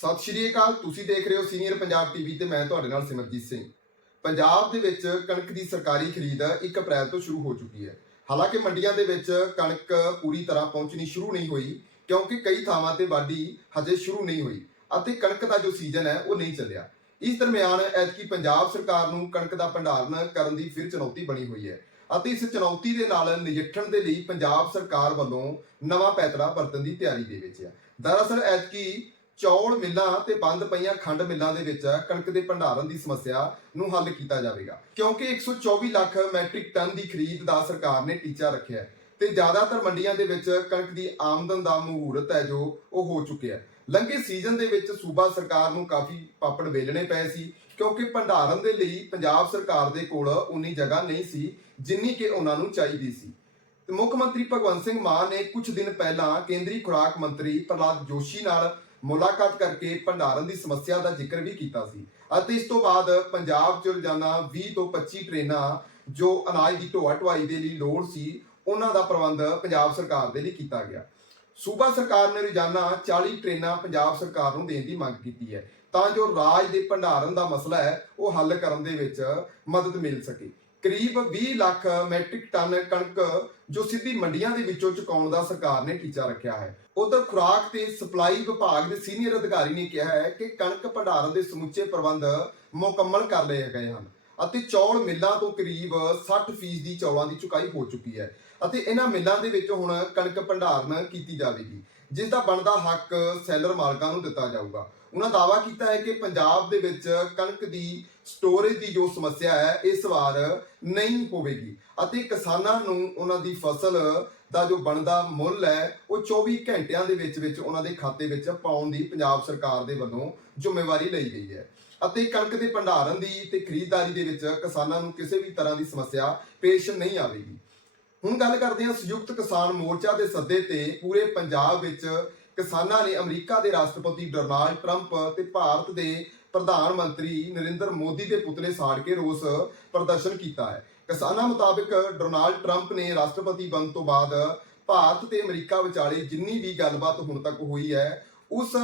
ਸਤਿ ਸ਼੍ਰੀ ਅਕਾਲ, ਤੁਸੀਂ ਦੇਖ ਰਹੇ ਹੋ ਸੀਨੀਅਰ ਪੰਜਾਬ ਟੀਵੀ ਤੇ ਮੈਂ ਤੁਹਾਡੇ ਨਾਲ ਸਿਮਰਜੀਤ ਸਿੰਘ। ਪੰਜਾਬ ਦੇ ਵਿੱਚ ਕਣਕ ਦੀ ਸਰਕਾਰੀ ਖਰੀਦ 1 ਅਪ੍ਰੈਲ ਤੋਂ ਸ਼ੁਰੂ ਹੋ ਚੁੱਕੀ ਹੈ। ਹਾਲਾਂਕਿ ਮੰਡੀਆਂ ਦੇ ਵਿੱਚ ਕਣਕ ਪੂਰੀ ਤਰ੍ਹਾਂ ਪਹੁੰਚਣੀ ਸ਼ੁਰੂ ਨਹੀਂ ਹੋਈ, ਕਿਉਂਕਿ ਕਈ ਥਾਵਾਂ ਤੇ ਵਾਢੀ ਹਜੇ ਸ਼ੁਰੂ ਨਹੀਂ ਹੋਈ ਅਤੇ ਕਣਕ ਦਾ ਜੋ ਸੀਜ਼ਨ ਹੈ ਉਹ ਨਹੀਂ ਚੱਲਿਆ। ਇਸ ਦਰਮਿਆਨ ਐਤਕੀ ਪੰਜਾਬ ਸਰਕਾਰ ਨੂੰ ਕਣਕ ਦਾ ਭੰਡਾਰਨ ਕਰਨ ਦੀ ਫਿਰ ਚੁਣੌਤੀ ਬਣੀ ਹੋਈ ਹੈ ਅਤੇ ਇਸ ਚੁਣੌਤੀ ਦੇ ਨਾਲ ਨਜਿੱਠਣ ਦੇ ਲਈ ਪੰਜਾਬ ਸਰਕਾਰ ਵੱਲੋਂ ਨਵਾਂ ਪੈਤਰਾ ਵਰਤਣ ਦੀ ਤਿਆਰੀ ਦੇ ਵਿੱਚ ਹੈ। ਦਰਅਸਲ ਐਤਕੀ ਚੌਲ ਮਿੱਲਾਂ ਤੇ ਬੰਦ ਪਈਆਂ ਖੰਡ ਮਿੱਲਾਂ ਦੇ ਵਿੱਚ ਕਣਕ ਦੇ ਭੰਡਾਰਨ ਦੀ ਸਮੱਸਿਆ ਨੂੰ ਹੱਲ ਕੀਤਾ ਜਾਵੇਗਾ। ਕਿਉਂਕਿ 124 ਲੱਖ ਮੈਟ੍ਰਿਕ ਟਨ ਦੀ ਖਰੀਦ ਦਾ ਸਰਕਾਰ ਨੇ ਟੀਚਾ ਰੱਖਿਆ ਹੈ ਤੇ ਜ਼ਿਆਦਾਤਰ ਮੰਡੀਆਂ ਦੇ ਵਿੱਚ ਕਣਕ ਦੀ ਆਮਦਨ ਦਾ ਮਹੂਰਤ ਹੈ ਜੋ ਉਹ ਹੋ ਚੁੱਕਿਆ ਹੈ। ਲੰਘੇ ਸੀਜ਼ਨ ਦੇ ਵਿੱਚ ਸੂਬਾ ਸਰਕਾਰ ਨੂੰ ਕਾਫੀ ਪਾਪੜ ਵੇਲਣੇ ਪਏ ਸੀ, ਕਿਉਂਕਿ ਭੰਡਾਰਨ ਦੇ ਲਈ ਪੰਜਾਬ ਸਰਕਾਰ ਦੇ ਕੋਲ ਉਨੀ ਜਗ੍ਹਾ ਨਹੀਂ ਸੀ ਜਿੰਨੀ ਕਿ ਉਹਨਾਂ ਨੂੰ ਚਾਹੀਦੀ ਸੀ। ਮੁੱਖ ਮੰਤਰੀ ਭਗਵੰਤ ਸਿੰਘ ਮਾਨ ਨੇ ਕੁਝ ਦਿਨ ਪਹਿਲਾਂ ਕੇਂਦਰੀ ਖੁਰਾਕ ਮੰਤਰੀ ਪ੍ਰਲਾਦ ਜੋਸ਼ੀ ਨਾਲ ਮੁਲਾਕਾਤ ਕਰਕੇ ਭੰਡਾਰਨ ਦੀ ਸਮੱਸਿਆ ਦਾ ਜ਼ਿਕਰ ਵੀ ਕੀਤਾ ਸੀ। ਅਤੇ ਇਸ ਤੋਂ ਬਾਅਦ ਪੰਜਾਬ 'ਚ ਰੋਜ਼ਾਨਾ 20 ਤੋਂ 25 ਟ੍ਰੇਨਾਂ ਜੋ ਅਨਾਜ ਦੀ ਢੋਆ ਢੁਆਈ ਦੇ ਲਈ ਲੋੜ ਸੀ, ਉਹਨਾਂ ਦਾ ਪ੍ਰਬੰਧ ਪੰਜਾਬ ਸਰਕਾਰ ਦੇ ਲਈ ਕੀਤਾ ਗਿਆ। ਸੂਬਾ ਸਰਕਾਰ ਨੇ ਰੋਜ਼ਾਨਾ 40 ਟ੍ਰੇਨਾਂ ਪੰਜਾਬ ਸਰਕਾਰ ਨੂੰ ਦੇਣ ਦੀ ਮੰਗ ਕੀਤੀ ਹੈ ਤਾਂ ਜੋ ਰਾਜ ਦੇ ਭੰਡਾਰਨ ਦਾ ਮਸਲਾ ਹੈ, ਉਹ ਹੱਲ ਕਰਨ ਦੇ ਵਿੱਚ ਮਦਦ ਮਿਲ ਸਕੇ। ਕਰੀਬ 20 ਲੱਖ ਮੈਟ੍ਰਿਕ ਟਨ ਕਣਕ ਜੋ ਸਿੱਧੀ ਮੰਡੀਆਂ ਦੇ ਵਿੱਚੋਂ ਚੁਕਾਉਣ ਦਾ ਸਰਕਾਰ ਨੇ ਟੀਚਾ ਰੱਖਿਆ ਹੈ। ਉਧਰ ਖੁਰਾਕ ਤੇ ਸਪਲਾਈ ਵਿਭਾਗ ਦੇ ਸੀਨੀਅਰ ਅਧਿਕਾਰੀ ਨੇ ਕਿਹਾ ਹੈ ਕਿ ਕਣਕ ਭੰਡਾਰਨ ਦੇ ਸਮੁੱਚੇ ਪ੍ਰਬੰਧ ਮੁਕੰਮਲ ਕਰ ਲਏ ਗਏ ਹਨ ਅਤੇ ਚੌਲ ਮਿੱਲਾਂ ਤੋਂ ਕਰੀਬ 60% ਦੀ ਚੌਲਾਂ ਦੀ ਚੁਕਾਈ ਹੋ ਚੁੱਕੀ ਹੈ ਅਤੇ ਇਹਨਾਂ ਮਿੱਲਾਂ ਦੇ ਵਿੱਚ ਹੁਣ ਕਣਕ ਭੰਡਾਰਨ ਕੀਤੀ ਜਾਵੇਗੀ। ਜਿਸ ਦਾ ਬਣਦਾ ਹੱਕ ਸੈਲਰ ਮਾਲਕਾਂ ਨੂੰ ਦਿੱਤਾ ਜਾਊਗਾ। ਉਹਨਾਂ ਦਾਅਵਾ ਕੀਤਾ ਹੈ ਕਿ ਪੰਜਾਬ ਦੇ ਵਿੱਚ ਕਣਕ ਦੀ ਸਟੋਰੇਜ ਦੀ ਜੋ ਸਮੱਸਿਆ ਹੈ ਇਸ ਵਾਰ ਨਹੀਂ ਹੋਵੇਗੀ ਅਤੇ ਕਿਸਾਨਾਂ ਨੂੰ ਉਹਨਾਂ ਦੀ ਫਸਲ ਦਾ ਜੋ ਬਣਦਾ ਮੁੱਲ ਹੈ, ਉਹ 24 ਘੰਟਿਆਂ ਦੇ ਵਿੱਚ ਵਿੱਚ ਉਹਨਾਂ ਦੇ ਖਾਤੇ ਵਿੱਚ ਪਾਉਣ ਦੀ ਪੰਜਾਬ ਸਰਕਾਰ ਦੇ ਵੱਲੋਂ ਜ਼ਿੰਮੇਵਾਰੀ ਲਈ ਗਈ ਹੈ। ਅਤੇ ਕਣਕ ਦੇ ਭੰਡਾਰਨ ਦੀ ਤੇ ਖਰੀਦਦਾਰੀ ਦੇ ਵਿੱਚ ਕਿਸਾਨਾਂ ਨੂੰ ਕਿਸੇ ਵੀ ਤਰ੍ਹਾਂ ਦੀ ਸਮੱਸਿਆ ਪੇਸ਼ ਨਹੀਂ ਆਵੇਗੀ। ਹੁਣ ਗੱਲ ਕਰਦੇ ਹਾਂ ਸੰਯੁਕਤ ਕਿਸਾਨ ਮੋਰਚਾ ਦੇ ਸੱਦੇ ਤੇ ਪੂਰੇ ਪੰਜਾਬ ਵਿੱਚ ਕਿਸਾਨਾਂ ਨੇ ਅਮਰੀਕਾ ਦੇ ਰਾਸ਼ਟਰਪਤੀ ਡੋਨਾਲਡ ਟਰੰਪ ਤੇ ਭਾਰਤ ਦੇ ਪ੍ਰਧਾਨ ਮੰਤਰੀ ਨਰਿੰਦਰ ਮੋਦੀ ਦੇ ਪੁਤਲੇ ਸਾੜ ਕੇ ਰੋਸ ਪ੍ਰਦਰਸ਼ਨ ਕੀਤਾ ਹੈ। ਕਿਸਾਨਾਂ ਮੁਤਾਬਕ ਡੋਨਾਲਡ ਟਰੰਪ ਨੇ ਰਾਸ਼ਟਰਪਤੀ ਬਣਨ ਤੋਂ ਬਾਅਦ ਭਾਰਤ ਤੇ ਅਮਰੀਕਾ ਵਿਚਾਲੇ ਜਿੰਨੀ ਵੀ ਗੱਲਬਾਤ ਹੁਣ ਤੱਕ ਹੋਈ ਹੈ, ਉਸ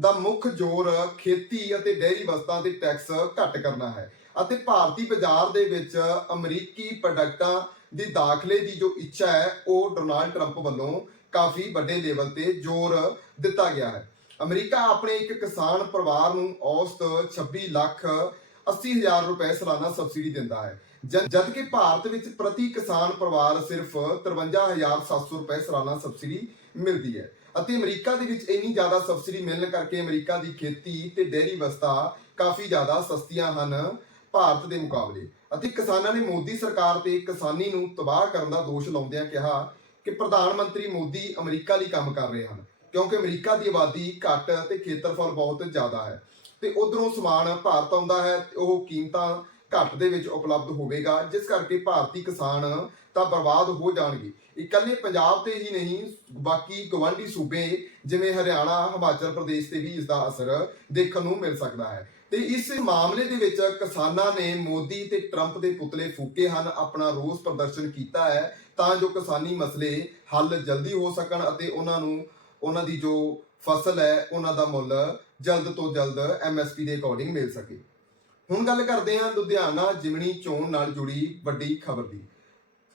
ਦਾ ਮੁੱਖ ਜ਼ੋਰ ਖੇਤੀ ਅਤੇ ਡੇਅਰੀ ਵਸਤਾਂ ਤੇ ਟੈਕਸ ਘੱਟ ਕਰਨਾ ਹੈ। ਅਤੇ ਭਾਰਤੀ ਬਾਜ਼ਾਰ ਦੇ ਵਿੱਚ ਅਮਰੀਕੀ ਪ੍ਰੋਡਕਟਾਂ ਦੀ ਦਾਖਲੇ ਦੀ ਜੋ ਇੱਛਾ ਹੈ, ਉਹ ਡੋਨਾਲਡ ਟਰੰਪ ਵੱਲੋਂ ਕਾਫੀ ਵੱਡੇ ਲੈਵਲ ਤੇ ਜ਼ੋਰ ਦਿੱਤਾ ਗਿਆ ਹੈ। ਅਮਰੀਕਾ ਆਪਣੇ ਇੱਕ ਕਿਸਾਨ ਪਰਿਵਾਰ ਨੂੰ ਔਸਤ 26 ਲੱਖ 80 ਹਜ਼ਾਰ ਰੁਪਏ ਸਾਲਾਨਾ ਸਬਸਿਡੀ ਦਿੰਦਾ ਹੈ। ਜਦ ਕਿ ਭਾਰਤ ਵਿੱਚ ਪ੍ਰਤੀ ਕਿਸਾਨ ਪਰਿਵਾਰ ਸਿਰਫ 53700 ਰੁਪਏ ਸਾਲਾਨਾ ਸਬਸਿਡੀ ਮਿਲਦੀ ਹੈ ਅਤੇ ਅਮਰੀਕਾ ਦੇ ਵਿੱਚ ਇੰਨੀ ਜ਼ਿਆਦਾ ਸਬਸਿਡੀ ਮਿਲਣ ਕਰਕੇ ਅਮਰੀਕਾ ਦੀ ਖੇਤੀ ਤੇ ਡੇਅਰੀ ਵਸਤਾਂ ਕਾਫੀ ਜ਼ਿਆਦਾ ਸਸਤੀਆਂ ਹਨ। ਭਾਰਤ ਦੇ ਮੁਕਾਬਲੇ। ਅਤੇ ਕਿਸਾਨਾਂ ਨੇ ਮੋਦੀ ਸਰਕਾਰ ਤੇ ਕਿਸਾਨੀ ਨੂੰ ਤਬਾਹ ਕਰਨ ਦਾ ਦੋਸ਼ ਲਾਉਂਦਿਆਂ ਕਿਹਾ ਕਿ ਪ੍ਰਧਾਨ ਮੰਤਰੀ ਮੋਦੀ ਅਮਰੀਕਾ ਲਈ ਕੰਮ ਕਰ ਰਹੇ ਹਨ, ਕਿਉਂਕਿ ਅਮਰੀਕਾ ਦੀ ਆਬਾਦੀ ਘੱਟ ਤੇ ਖੇਤਰਫਲ ਬਹੁਤ ਜ਼ਿਆਦਾ ਹੈ। ਤੇ ਉਧਰੋਂ ਸਮਾਨ ਭਾਰਤ ਆਉਂਦਾ ਹੈ ਉਹ ਕੀਮਤਾਂ ਘੱਟ ਦੇ ਵਿੱਚ ਉਪਲਬਧ ਹੋਵੇਗਾ, ਜਿਸ ਕਰਕੇ ਭਾਰਤੀ ਕਿਸਾਨ ਤਾਂ ਬਰਬਾਦ ਹੋ ਜਾਣਗੇ। ਇਕੱਲੇ ਪੰਜਾਬ ਤੇ ਹੀ ਨਹੀਂ, ਬਾਕੀ ਗਵਾਂਢੀ ਸੂਬੇ ਜਿਵੇਂ ਹਰਿਆਣਾ, ਹਿਮਾਚਲ ਪ੍ਰਦੇਸ਼ ਤੇ ਵੀ ਇਸ ਦਾ ਅਸਰ ਦੇਖਣ ਨੂੰ ਮਿਲ ਸਕਦਾ ਹੈ। ਤੇ ਇਸ ਮਾਮਲੇ ਦੇ ਵਿੱਚ ਕਿਸਾਨਾਂ ਨੇ ਮੋਦੀ ਤੇ ਟਰੰਪ ਦੇ ਪੁਤਲੇ ਫੂਕੇ ਹਨ, ਆਪਣਾ ਰੋਸ ਪ੍ਰਦਰਸ਼ਨ ਕੀਤਾ ਹੈ ਤਾਂ ਜੋ ਕਿਸਾਨੀ ਮਸਲੇ ਹੱਲ ਜਲਦੀ ਹੋ ਸਕਣ ਅਤੇ ਉਹਨਾਂ ਨੂੰ, ਉਹਨਾਂ ਦੀ ਜੋ ਫਸਲ ਹੈ, ਉਹਨਾਂ ਦਾ ਮੁੱਲ ਜਲਦ ਤੋਂ ਜਲਦ ਐਮਐਸਪੀ ਦੇ ਅਕੋਰਡਿੰਗ ਮਿਲ ਸਕੇ। ਹੁਣ ਗੱਲ ਕਰਦੇ ਹਾਂ ਲੁਧਿਆਣਾ ਜਿਮਣੀ ਚੋਣ ਨਾਲ ਜੁੜੀ ਵੱਡੀ ਖਬਰ ਦੀ।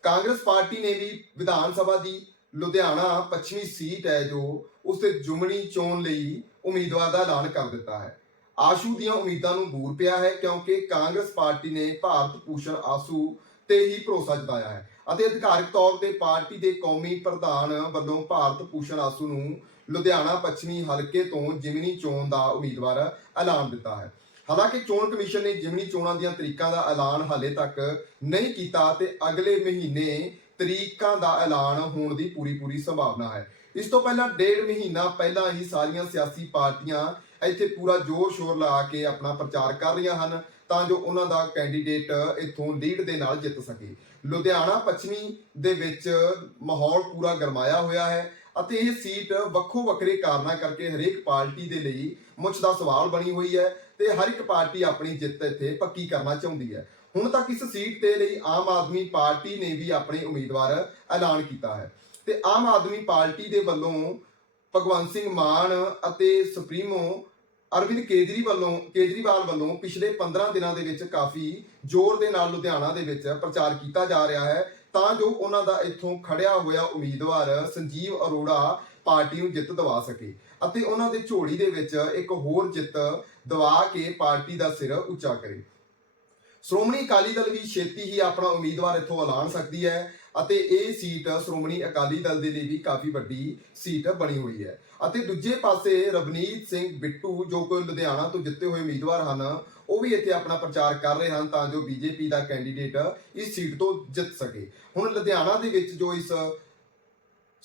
ਕਾਂਗਰਸ ਪਾਰਟੀ ਨੇ ਵੀ ਵਿਧਾਨ ਸਭਾ ਦੀ ਲੁਧਿਆਣਾ ਪੱਛਮੀ ਸੀਟ ਹੈ ਜੋ ਉਸ ਤੇ ਜੁਮਣੀ ਚੋਣ ਲਈ ਉਮੀਦਵਾਰ ਦਾ ਐਲਾਨ ਕਰ ਦਿੱਤਾ ਹੈ। ਆਸ਼ੂ ਦੀਆਂ ਉਮੀਦਾਂ ਨੂੰ ਬੂਰ ਪਿਆ ਹੈ ਕਿਉਂਕਿ ਕਾਂਗਰਸ ਪਾਰਟੀ ਨੇ ਭਾਰਤ ਭੂਸ਼ਣ ਆਸੂ ਤੇ ਹੀ ਭਰੋਸਾ ਜਤਾਇਆ ਹੈ ਅਤੇ ਅਧਿਕਾਰਿਕ ਤੌਰ ਤੇ ਪਾਰਟੀ ਦੇ ਕੌਮੀ ਪ੍ਰਧਾਨ ਵੱਲੋਂ ਭਾਰਤ ਭੂਸ਼ਣ ਆਸੂ ਨੂੰ ਲੁਧਿਆਣਾ ਪੱਛਮੀ ਹਲਕੇ ਤੋਂ ਜਿਮਨੀ ਚੋਣ ਦਾ ਉਮੀਦਵਾਰ ਐਲਾਨ ਦਿੱਤਾ ਹੈ। ਹਾਲਾਂਕਿ ਚੋਣ ਕਮਿਸ਼ਨ ਨੇ ਜਿਮਨੀ ਚੋਣਾਂ ਦੀਆਂ ਤਰੀਕਾਂ ਦਾ ਐਲਾਨ ਹਾਲੇ ਤੱਕ ਨਹੀਂ ਕੀਤਾ ਤੇ ਅਗਲੇ ਮਹੀਨੇ ਤਰੀਕਾਂ ਦਾ ਐਲਾਨ ਹੋਣ ਦੀ ਪੂਰੀ ਪੂਰੀ ਸੰਭਾਵਨਾ ਹੈ। ਇਸ ਤੋਂ ਪਹਿਲਾਂ ਡੇਢ ਮਹੀਨਾ ਪਹਿਲਾਂ ਹੀ ਸਾਰੀਆਂ ਸਿਆਸੀ ਪਾਰਟੀਆਂ ਇੱਥੇ ਪੂਰਾ ਜ਼ੋਰ ਸ਼ੋਰ ਲਾ ਕੇ ਆਪਣਾ ਪ੍ਰਚਾਰ ਕਰ ਰਹੀਆਂ ਹਨ ਤਾਂ ਜੋ ਉਹਨਾਂ ਦਾ ਕੈਂਡੀਡੇਟ ਇੱਥੋਂ ਲੀਡ ਦੇ ਨਾਲ ਜਿੱਤ ਸਕੇ। ਲੁਧਿਆਣਾ ਪੱਛਮੀ ਦੇ ਵਿੱਚ ਮਾਹੌਲ ਪੂਰਾ ਗਰਮਾਇਆ ਹੋਇਆ ਹੈ ਅਤੇ ਇਹ ਸੀਟ ਵੱਖੋ ਵੱਖਰੇ ਕਾਰਨਾਂ ਕਰਕੇ ਹਰੇਕ ਪਾਰਟੀ ਦੇ ਲਈ ਮੁੱਛ ਦਾ ਸਵਾਲ ਬਣੀ ਹੋਈ ਹੈ ਤੇ ਹਰ ਇੱਕ ਪਾਰਟੀ ਆਪਣੀ ਜਿੱਤ ਇੱਥੇ ਪੱਕੀ ਕਰਨਾ ਚਾਹੁੰਦੀ ਹੈ। ਹੁਣ ਤੱਕ ਇਸ ਸੀਟ ਦੇ ਲਈ ਆਮ ਆਦਮੀ ਪਾਰਟੀ ਨੇ ਵੀ ਆਪਣੇ ਉਮੀਦਵਾਰ ਐਲਾਨ ਕੀਤਾ ਹੈ। ਤੇ ਆਮ ਆਦਮੀ ਪਾਰਟੀ ਦੇ ਵੱਲੋਂ ਭਗਵੰਤ ਸਿੰਘ ਮਾਨ ਅਤੇ ਸੁਪਰੀਮੋ ਅਰਵਿੰਦ ਕੇਜਰੀਵਾਲ ਵੱਲੋਂ ਕੇਜਰੀਵਾਲ ਵੱਲੋਂ ਪਿਛਲੇ 15 ਦਿਨਾਂ ਦੇ ਵਿੱਚ ਕਾਫੀ ਜ਼ੋਰ ਦੇ ਨਾਲ ਲੁਧਿਆਣਾ ਦੇ ਵਿੱਚ ਪ੍ਰਚਾਰ ਕੀਤਾ ਜਾ ਰਿਹਾ ਹੈ। ਤਾਂ ਜੋ ਉਹਨਾਂ ਦਾ ਇੱਥੋਂ ਖੜਿਆ ਹੋਇਆ ਉਮੀਦਵਾਰ ਸੰਜੀਵ ਅਰੋੜਾ ਪਾਰਟੀ ਨੂੰ ਜਿੱਤ ਦਿਵਾ ਸਕੇ ਅਤੇ ਉਹਨਾਂ ਦੇ ਝੋਲੀ ਦੇ ਵਿੱਚ ਇੱਕ ਹੋਰ ਜਿੱਤ ਦਿਵਾ ਕੇ ਪਾਰਟੀ ਦਾ ਸਿਰ ਉੱਚਾ ਕਰੇ। ਸ਼੍ਰੋਮਣੀ ਅਕਾਲੀ ਦਲ ਵੀ ਛੇਤੀ ਹੀ ਆਪਣਾ ਉਮੀਦਵਾਰ ਇੱਥੋਂ ਐਲਾਨ ਸਕਦੀ ਹੈ ਅਤੇ ਇਹ ਸੀਟ ਸ਼੍ਰੋਮਣੀ ਅਕਾਲੀ ਦਲ ਦੇ ਲਈ ਵੀ ਕਾਫੀ ਵੱਡੀ ਸੀਟ ਬਣੀ ਹੋਈ ਹੈ। ਅਤੇ ਦੂਜੇ ਪਾਸੇ ਰਵਨੀਤ ਸਿੰਘ ਬਿੱਟੂ ਜੋ ਕਿ ਲੁਧਿਆਣਾ ਤੋਂ ਜਿੱਤੇ ਹੋਏ ਉਮੀਦਵਾਰ ਹਨ, ਉਹ ਵੀ ਇੱਥੇ ਆਪਣਾ ਪ੍ਰਚਾਰ ਕਰ ਰਹੇ ਹਨ ਤਾਂ ਜੋ ਬੀਜੇਪੀ ਦਾ ਕੈਂਡੀਡੇਟ ਇਸ ਸੀਟ ਤੋਂ ਜਿੱਤ ਸਕੇ। ਹੁਣ ਲੁਧਿਆਣਾ ਦੇ ਵਿੱਚ ਜੋ ਇਸ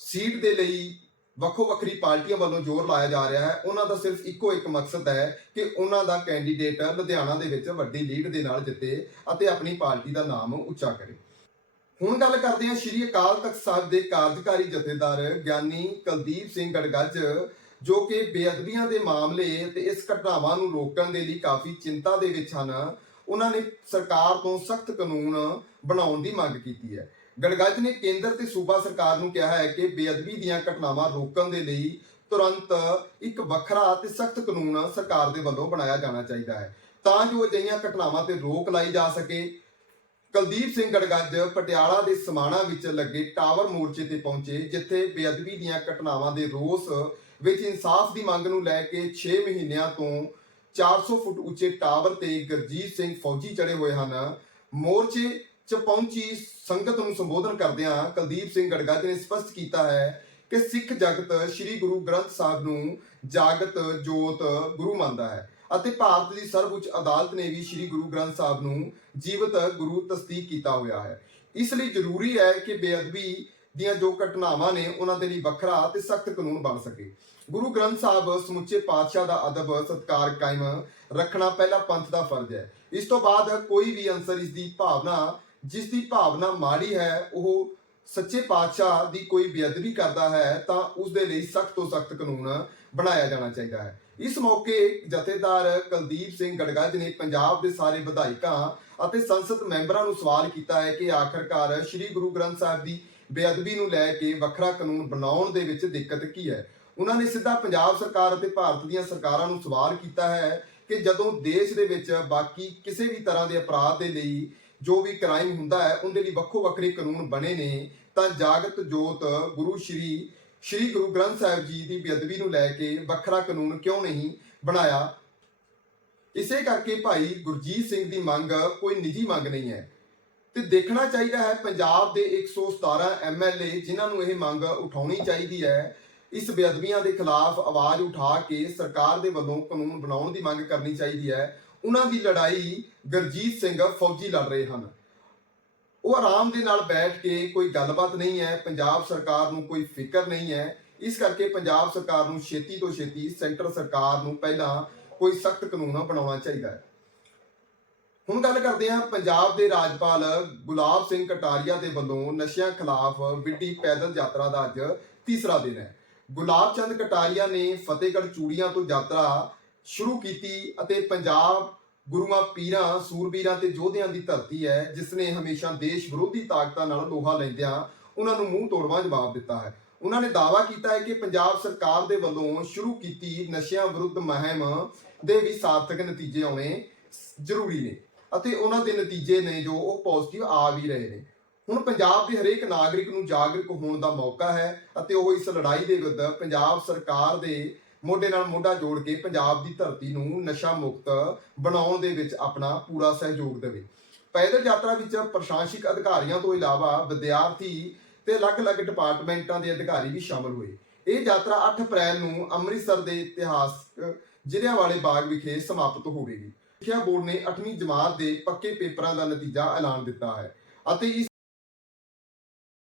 ਸੀਟ ਦੇ ਲਈ ਵੱਖੋ ਵੱਖਰੀ ਪਾਰਟੀਆਂ ਵੱਲੋਂ ਜ਼ੋਰ ਲਾਇਆ ਜਾ ਰਿਹਾ ਹੈ। ਉਹਨਾਂ ਦਾ ਸਿਰਫ ਇੱਕੋ ਇੱਕ ਮਕਸਦ ਹੈ ਕਿ ਉਹਨਾਂ ਦਾ ਕੈਂਡੀਡੇਟ ਲੁਧਿਆਣਾ ਦੇ ਵਿੱਚ ਵੱਡੀ ਲੀਡ ਦੇ ਨਾਲ ਜਿੱਤੇ ਅਤੇ ਆਪਣੀ ਪਾਰਟੀ ਦਾ ਨਾਮ ਉੱਚਾ ਕਰੇ। ਹੁਣ ਗੱਲ ਕਰਦੇ ਹਾਂ ਸ਼੍ਰੀ ਅਕਾਲ ਤਖਤ ਸਾਹਿਬ ਦੇ ਕਾਰਜਕਾਰੀ ਜਥੇਦਾਰ ਗਿਆਨੀ ਕੁਲਦੀਪ ਸਿੰਘ ਗੜਗੱਜ, ਜੋ ਕਿ ਬੇਅਦਬੀਆਂ ਦੇ ਮਾਮਲੇ ਤੇ ਇਸ ਘਟਨਾਵਾਂ ਨੂੰ ਰੋਕਣ ਦੇ ਲਈ ਕਾਫੀ ਚਿੰਤਾ ਦੇ ਵਿੱਚ ਹਨ। ਉਹਨਾਂ ਨੇ ਸਰਕਾਰ ਤੋਂ ਸਖਤ ਕਾਨੂੰਨ ਬਣਾਉਣ ਦੀ ਮੰਗ ਕੀਤੀ ਹੈ। ਗੜਗੱਜ ਨੇ ਕੇਂਦਰ ਤੇ ਸੂਬਾ ਸਰਕਾਰ ਨੂੰ ਕਿਹਾ ਹੈ ਕਿ ਬੇਅਦਬੀ ਦੀਆਂ ਘਟਨਾਵਾਂ ਰੋਕਣ ਦੇ ਲਈ ਤੁਰੰਤ ਇੱਕ ਵੱਖਰਾ ਤੇ ਸਖਤ ਕਾਨੂੰਨ ਸਰਕਾਰ ਦੇ ਵੱਲੋਂ ਬਣਾਇਆ ਜਾਣਾ ਚਾਹੀਦਾ ਹੈ। ਤਾਂ ਜੋ ਅਜਿਹੀਆਂ ਘਟਨਾਵਾਂ ਤੇ ਰੋਕ ਲਾਈ ਜਾ ਸਕੇ। ਕੁਲਦੀਪ ਸਿੰਘ ਗੜਗੱਜ ਪਟਿਆਲਾ ਦੇ ਸਮਾਣਾ ਵਿੱਚ ਲੱਗੇ ਟਾਵਰ ਮੋਰਚੇ ਤੇ ਪਹੁੰਚੇ, ਜਿੱਥੇ ਬੇਅਦਬੀ ਦੀਆਂ ਘਟਨਾਵਾਂ ਦੇ ਰੋਸ ਵਿੱਚ ਇਨਸਾਫ ਦੀ ਮੰਗ ਨੂੰ ਲੈ ਕੇ 6 ਮਹੀਨਿਆਂ ਤੋਂ 400 ਫੁੱਟ ਉੱਚੇ ਟਾਵਰ ਤੇ ਗੁਰਜੀਤ ਸਿੰਘ ਫੌਜੀ ਚੜੇ ਹੋਏ ਹਨ। ਮੋਰਚੇ 'ਚ ਪਹੁੰਚੀ ਸੰਗਤ ਨੂੰ ਸੰਬੋਧਨ ਕਰਦਿਆਂ ਕੁਲਦੀਪ ਸਿੰਘ ਗੜਗੱਜ ਨੇ ਸਪਸ਼ਟ ਕੀਤਾ ਹੈ ਕਿ ਸਿੱਖ ਜਗਤ ਸ੍ਰੀ ਗੁਰੂ ਗ੍ਰੰਥ ਸਾਹਿਬ ਨੂੰ ਜਾਗਤ, ਜੋਤ, ਗੁਰੂ ਮੰਨਦਾ ਹੈ ਅਤੇ ਭਾਰਤ ਦੀ ਸਰਵਉੱਚ ਅਦਾਲਤ ਨੇ ਵੀ ਸ੍ਰੀ ਗੁਰੂ ਗ੍ਰੰਥ ਸਾਹਿਬ ਨੂੰ ਜੀਵਤ ਗੁਰੂ ਤਸਦੀਕ ਕੀਤਾ ਹੋਇਆ ਹੈ। ਇਸ ਲਈ ਜ਼ਰੂਰੀ ਹੈ ਕਿ ਬੇਅਦਬੀ ਦੀਆਂ ਜੋ ਘਟਨਾਵਾਂ ਨੇ ਉਹਨਾਂ ਦੇ ਲਈ ਵੱਖਰਾ ਤੇ ਸਖਤ ਕਾਨੂੰਨ ਬਣ ਸਕੇ। ਗੁਰੂ ਗ੍ਰੰਥ ਸਾਹਿਬ ਸਮੁੱਚੇ ਪਾਤਸ਼ਾਹ ਦਾ ਅਦਬ, ਸਤਕਾਰ ਕਾਇਮ ਰੱਖਣਾ ਪਹਿਲਾ ਪੰਥ ਦਾ ਫਰਜ਼ ਹੈ। ਇਸ ਤੋਂ ਬਾਅਦ ਕੋਈ ਵੀ ਅੰਸਰ ਇਸ ਦੀ ਭਾਵਨਾ ਜਿਸ ਦੀ ਭਾਵਨਾ ਮਾੜੀ ਹੈ, ਉਹ ਸੱਚੇ ਪਾਤਸ਼ਾਹ ਦੀ ਕੋਈ ਬੇਅਦਬੀ ਕਰਦਾ ਹੈ, ਤਾਂ ਉਸ ਦੇ ਲਈ ਸਖਤ ਤੋਂ ਸਖਤ ਕਾਨੂੰਨ ਬਣਾਇਆ ਜਾਣਾ ਚਾਹੀਦਾ ਹੈ। ਇਸ ਮੌਕੇ ਜਥੇਦਾਰ ਕੁਲਦੀਪ ਸਿੰਘ ਗੜਗੱਜ ਨੇ ਪੰਜਾਬ ਦੇ ਸਾਰੇ ਵਿਧਾਇਕਾਂ ਅਤੇ ਸੰਸਦ ਮੈਂਬਰਾਂ ਨੂੰ ਸਵਾਲ ਕੀਤਾ ਹੈ ਕਿ ਆਖਰਕਾਰ ਸ੍ਰੀ ਗੁਰੂ ਗ੍ਰੰਥ ਸਾਹਿਬ ਦੀ ਬੇਅਦਬੀ ਨੂੰ ਲੈ ਕੇ ਵੱਖਰਾ ਕਾਨੂੰਨ ਬਣਾਉਣ ਦੇ ਵਿੱਚ ਦਿੱਕਤ ਕੀ ਹੈ? ਉਹਨਾਂ ਨੇ ਸਿੱਧਾ ਪੰਜਾਬ ਸਰਕਾਰ ਅਤੇ ਭਾਰਤ ਦੀਆਂ ਸਰਕਾਰਾਂ ਨੂੰ ਸਵਾਲ ਕੀਤਾ ਹੈ ਕਿ ਜਦੋਂ ਦੇਸ਼ ਦੇ ਵਿੱਚ ਬਾਕੀ ਕਿਸੇ ਵੀ ਤਰ੍ਹਾਂ ਦੇ ਅਪਰਾਧ ਦੇ ਲਈ ਜੋ ਵੀ ਕ੍ਰਾਈਮ ਹੁੰਦਾ ਹੈ, ਉਹਦੇ ਲਈ ਵੱਖੋ ਵੱਖਰੇ ਕਾਨੂੰਨ ਬਣੇ ਨੇ। ਤਾਂ ਜਾਗਤ ਜੋਤ ਗੁਰੂ ਸ਼੍ਰੀ ਸ਼੍ਰੀ ਗੁਰੂ ਗ੍ਰੰਥ ਸਾਹਿਬ ਜੀ ਦੀ ਬੇਅਦਬੀ ਨੂੰ ਲੈ ਕੇ ਵੱਖਰਾ ਕਾਨੂੰਨ ਕਿਉਂ ਨਹੀਂ ਬਣਾਇਆ? ਇਸੇ ਕਰਕੇ ਭਾਈ ਗੁਰਜੀਤ ਸਿੰਘ ਦੀ ਮੰਗ ਕੋਈ ਨਿੱਜੀ ਮੰਗ ਨਹੀਂ ਹੈ। ਤੇ ਦੇਖਣਾ ਚਾਹੀਦਾ ਹੈ, ਪੰਜਾਬ ਦੇ 117 ਐਮਐਲਏ ਜਿਨ੍ਹਾਂ ਨੂੰ ਇਹ ਮੰਗ ਉਠਾਉਣੀ ਚਾਹੀਦੀ ਹੈ, ਇਸ ਬੇਅਦਬੀਆਂ ਦੇ ਖਿਲਾਫ ਆਵਾਜ਼ ਉਠਾ ਕੇ ਸਰਕਾਰ ਦੇ ਵੱਲੋਂ ਕਾਨੂੰਨ ਬਣਾਉਣ ਦੀ ਮੰਗ ਕਰਨੀ ਚਾਹੀਦੀ ਹੈ। ਉਹਨਾਂ ਦੀ ਲੜਾਈ ਗੁਰਜੀਤ ਸਿੰਘ ਫੌਜੀ ਲੜ ਰਹੇ ਹਨ। ਉਹ ਆਰਾਮ ਦੇ ਨਾਲ ਬੈਠ ਕੇ ਕੋਈ ਗੱਲਬਾਤ ਨਹੀਂ ਹੈ, ਪੰਜਾਬ ਸਰਕਾਰ ਨੂੰ ਕੋਈ ਫਿਕਰ ਨਹੀਂ ਹੈ। ਇਸ ਕਰਕੇ ਪੰਜਾਬ ਸਰਕਾਰ ਨੂੰ ਛੇਤੀ ਤੋਂ ਛੇਤੀ ਸੈਂਟਰ ਸਰਕਾਰ ਨੂੰ ਪਹਿਲਾਂ ਕੋਈ ਸਖਤ ਕਾਨੂੰਨ ਬਣਾਉਣਾ ਚਾਹੀਦਾ ਹੈ। ਹੁਣ ਗੱਲ ਕਰਦੇ ਹਾਂ ਪੰਜਾਬ ਦੇ ਰਾਜਪਾਲ ਗੁਲਾਬ ਸਿੰਘ ਕਟਾਰੀਆ ਦੇ ਵੱਲੋਂ ਨਸ਼ਿਆਂ ਖਿਲਾਫ ਵਿੱਢੀ ਪੈਦਲ ਯਾਤਰਾ ਦਾ ਅੱਜ ਤੀਸਰਾ ਦਿਨ ਹੈ। ਗੁਲਾਬ ਚੰਦ ਕਟਾਰੀਆ ਨੇ ਫਤਿਹਗੜ੍ਹ ਚੂੜੀਆਂ ਤੋਂ ਯਾਤਰਾ ਸ਼ੁਰੂ ਕੀਤੀ ਅਤੇ ਪੰਜਾਬ ਗੁਰੂਆਂ, ਪੀਰਾਂ, ਸੂਰਬੀਰਾਂ ਤੇ ਯੋਧਿਆਂ ਦੀ ਧਰਤੀ ਹੈ, ਜਿਸ ਨੇ ਹਮੇਸ਼ਾ ਦੇਸ਼ ਵਿਰੋਧੀ ਤਾਕਤਾਂ ਨਾਲ ਲੋਹਾ ਲੈਂਦਿਆਂ ਉਹਨਾਂ ਨੂੰ ਮੂੰਹ ਤੋੜਵਾ ਜਵਾਬ ਦਿੱਤਾ ਹੈ। ਉਹਨਾਂ ਨੇ ਦਾਅਵਾ ਕੀਤਾ ਹੈ ਕਿ ਪੰਜਾਬ ਸਰਕਾਰ ਦੇ ਵੱਲੋਂ ਸ਼ੁਰੂ ਕੀਤੀ ਨਸ਼ਿਆਂ ਵਿਰੁੱਧ ਮੁਹਿੰਮ ਦੇ ਵੀ ਸਾਰਥਕ ਨਤੀਜੇ ਆਉਣੇ ਜ਼ਰੂਰੀ ਨੇ ਅਤੇ ਉਹਨਾਂ ਦੇ ਨਤੀਜੇ ਨੇ ਜੋ ਉਹ ਪੋਜ਼ਿਟਿਵ ਆ ਵੀ ਰਹੇ ਨੇ। ਹੁਣ ਪੰਜਾਬ ਦੇ ਹਰੇਕ ਨਾਗਰਿਕ ਨੂੰ ਜਾਗਰੂਕ ਹੋਣ ਦਾ ਮੌਕਾ ਹੈ ਅਤੇ ਉਹ ਇਸ ਲੜਾਈ ਦੇ ਵਿਰੁੱਧ ਪੰਜਾਬ ਸਰਕਾਰ ਦੇ ਮੋਢੇ ਨਾਲ ਮੋਢਾ ਜੋੜ ਕੇ ਪੰਜਾਬ ਦੀ ਧਰਤੀ ਨੂੰ ਨਸ਼ਾ ਮੁਕਤ ਬਣਾਉਣ ਦੇ ਵਿੱਚ ਆਪਣਾ ਪੂਰਾ ਸਹਿਯੋਗ ਦੇਵੇ। ਪੈਦਲ ਯਾਤਰਾ ਵਿੱਚ ਪ੍ਰਸ਼ਾਸਨਿਕ ਅਧਿਕਾਰੀਆਂ ਤੋਂ ਇਲਾਵਾ ਵਿਦਿਆਰਥੀ ਤੇ ਅਲੱਗ-ਅਲੱਗ ਡਿਪਾਰਟਮੈਂਟਾਂ ਦੇ ਅਧਿਕਾਰੀ ਵੀ ਸ਼ਾਮਲ ਹੋਏ। ਇਹ ਯਾਤਰਾ 8 ਅਪ੍ਰੈਲ ਨੂੰ ਅੰਮ੍ਰਿਤਸਰ ਦੇ ਇਤਿਹਾਸਕ ਜ਼ਿਲ੍ਹਿਆਂਵਾਲੇ ਬਾਗ ਵਿਖੇ ਸਮਾਪਤ ਹੋਵੇਗੀ ਸਿੱਖਿਆ ਬੋਰਡ ਨੇ 8ਵੀਂ ਜਮਾਤ ਦੇ ਪੱਕੇ ਪੇਪਰਾਂ ਦਾ ਨਤੀਜਾ ਐਲਾਨ ਦਿੱਤਾ ਹੈ ਅਤੇ ਇਸ